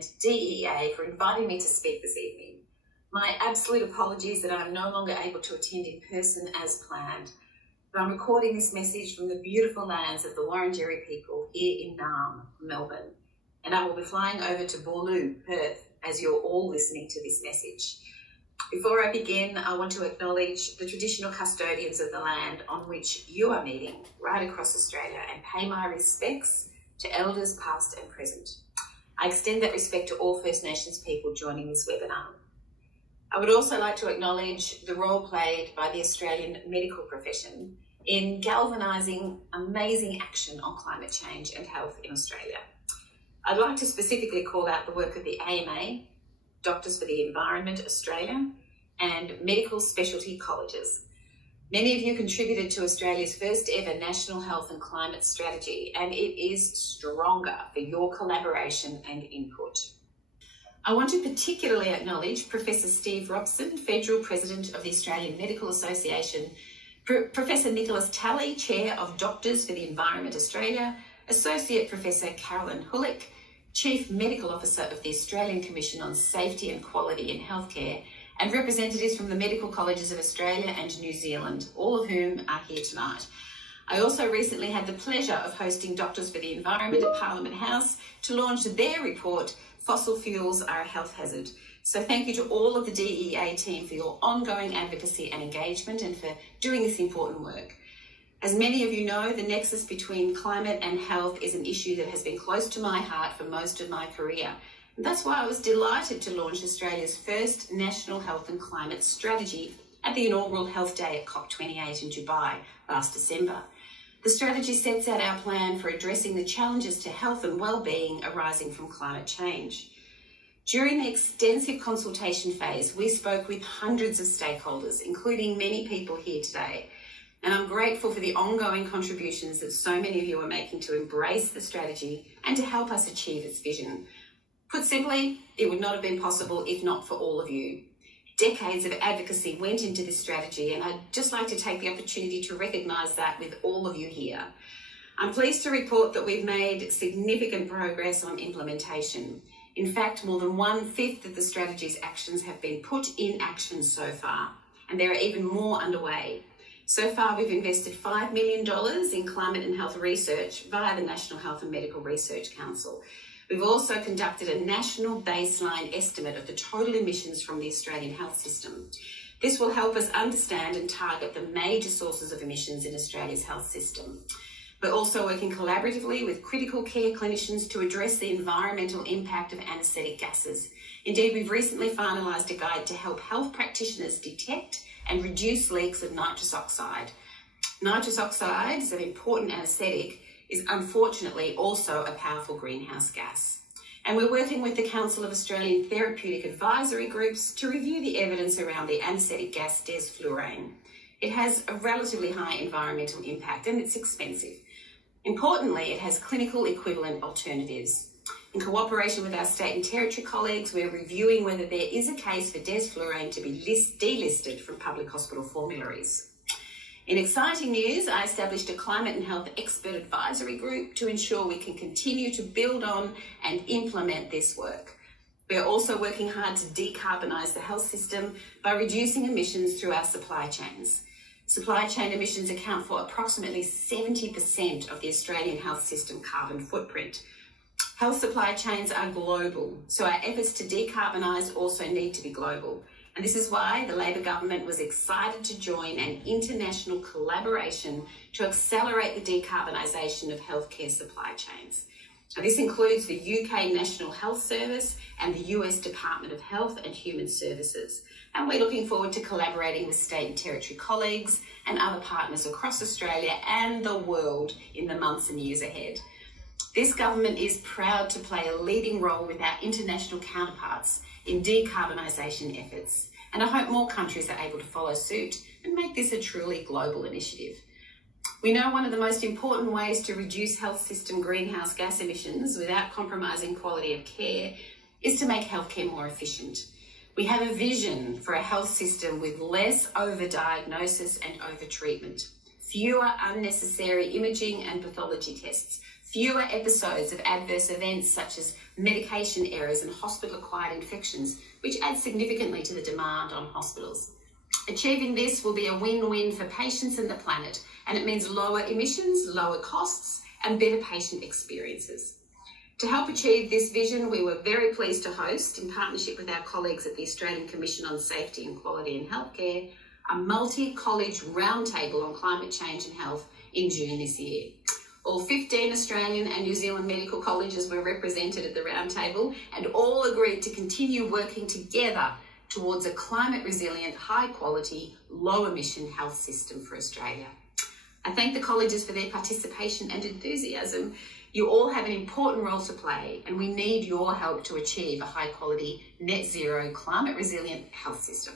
and DEA for inviting me to speak this evening. My absolute apologies that I'm no longer able to attend in person as planned, but I'm recording this message from the beautiful lands of the Wurundjeri people here in Naarm, Melbourne, and I will be flying over to Boorloo, Perth, as you're all listening to this message. Before I begin, I want to acknowledge the traditional custodians of the land on which you are meeting right across Australia and pay my respects to elders past and present. I extend that respect to all First Nations people joining this webinar. I would also like to acknowledge the role played by the Australian medical profession in galvanising amazing action on climate change and health in Australia. I'd like to specifically call out the work of the AMA, Doctors for the Environment Australia, and medical specialty colleges. Many of you contributed to Australia's first ever National Health and Climate Strategy, and it is stronger for your collaboration and input. I want to particularly acknowledge Professor Steve Robson, Federal President of the Australian Medical Association, Professor Nicholas Talley, Chair of Doctors for the Environment Australia, Associate Professor Carolyn Hullick, Chief Medical Officer of the Australian Commission on Safety and Quality in Healthcare, and representatives from the Medical Colleges of Australia and New Zealand, all of whom are here tonight. I also recently had the pleasure of hosting Doctors for the Environment at Parliament House to launch their report, Fossil Fuels Are a Health Hazard. So thank you to all of the DEA team for your ongoing advocacy and engagement and for doing this important work. As many of you know, the nexus between climate and health is an issue that has been close to my heart for most of my career. And that's why I was delighted to launch Australia's first National Health and Climate Strategy at the inaugural Health Day at COP28 in Dubai last December. The strategy sets out our plan for addressing the challenges to health and well-being arising from climate change. During the extensive consultation phase, we spoke with hundreds of stakeholders, including many people here today. And I'm grateful for the ongoing contributions that so many of you are making to embrace the strategy and to help us achieve its vision. Put simply, it would not have been possible if not for all of you. Decades of advocacy went into this strategy, and I'd just like to take the opportunity to recognise that with all of you here. I'm pleased to report that we've made significant progress on implementation. In fact, more than 1/5 of the strategy's actions have been put in action so far, and there are even more underway. So far, we've invested $5 million in climate and health research via the National Health and Medical Research Council. We've also conducted a national baseline estimate of the total emissions from the Australian health system. This will help us understand and target the major sources of emissions in Australia's health system. We're also working collaboratively with critical care clinicians to address the environmental impact of anaesthetic gases. Indeed, we've recently finalised a guide to help health practitioners detect and reduce leaks of nitrous oxide. Nitrous oxide is an important anaesthetic, is unfortunately also a powerful greenhouse gas. And we're working with the Council of Australian Therapeutic Advisory Groups to review the evidence around the anaesthetic gas desflurane. It has a relatively high environmental impact and it's expensive. Importantly, it has clinical equivalent alternatives. In cooperation with our state and territory colleagues, we're reviewing whether there is a case for desflurane to be delisted from public hospital formularies. In exciting news, I established a climate and health expert advisory group to ensure we can continue to build on and implement this work. We are also working hard to decarbonise the health system by reducing emissions through our supply chains. Supply chain emissions account for approximately 70% of the Australian health system carbon footprint. Health supply chains are global, so our efforts to decarbonise also need to be global. And this is why the Labor government was excited to join an international collaboration to accelerate the decarbonisation of healthcare supply chains. Now, this includes the UK National Health Service and the US Department of Health and Human Services. And we're looking forward to collaborating with state and territory colleagues and other partners across Australia and the world in the months and years ahead. This government is proud to play a leading role with our international counterparts in decarbonisation efforts, and I hope more countries are able to follow suit and make this a truly global initiative. We know one of the most important ways to reduce health system greenhouse gas emissions without compromising quality of care is to make healthcare more efficient. We have a vision for a health system with less overdiagnosis and overtreatment, fewer unnecessary imaging and pathology tests, fewer episodes of adverse events such as medication errors and hospital-acquired infections, which adds significantly to the demand on hospitals. Achieving this will be a win-win for patients and the planet, and it means lower emissions, lower costs, and better patient experiences. To help achieve this vision, we were very pleased to host, in partnership with our colleagues at the Australian Commission on Safety and Quality in Healthcare, a multi-college roundtable on climate change and health in June this year. All 15 Australian and New Zealand medical colleges were represented at the roundtable, and all agreed to continue working together towards a climate-resilient, high-quality, low-emission health system for Australia. I thank the colleges for their participation and enthusiasm. You all have an important role to play, and we need your help to achieve a high-quality, net-zero, climate-resilient health system.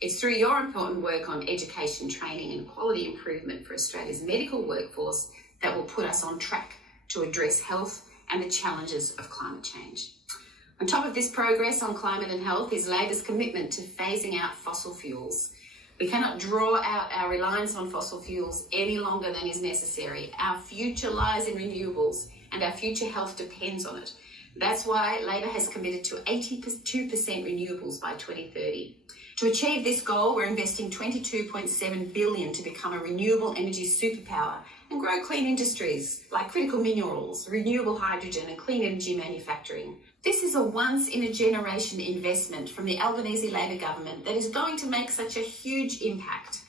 It's through your important work on education, training and quality improvement for Australia's medical workforce that will put us on track to address health and the challenges of climate change. On top of this progress on climate and health is Labor's commitment to phasing out fossil fuels. We cannot draw out our reliance on fossil fuels any longer than is necessary. Our future lies in renewables, and our future health depends on it. That's why Labor has committed to 82% renewables by 2030. To achieve this goal, we're investing $22.7 billion to become a renewable energy superpower and grow clean industries like critical minerals, renewable hydrogen and clean energy manufacturing. This is a once-in-a-generation investment from the Albanese Labor government that is going to make such a huge impact.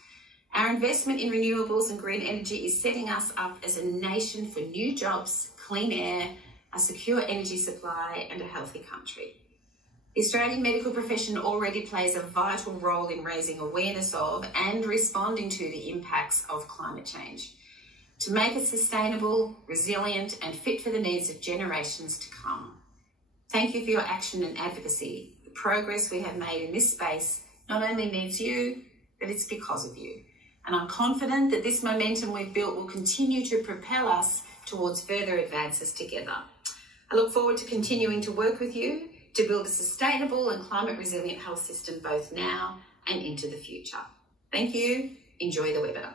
Our investment in renewables and green energy is setting us up as a nation for new jobs, clean air, a secure energy supply and a healthy country. The Australian medical profession already plays a vital role in raising awareness of and responding to the impacts of climate change, to make it sustainable, resilient and fit for the needs of generations to come. Thank you for your action and advocacy. The progress we have made in this space not only needs you, but it's because of you. And I'm confident that this momentum we've built will continue to propel us towards further advances together. I look forward to continuing to work with you to build a sustainable and climate resilient health system both now and into the future. Thank you. Enjoy the webinar.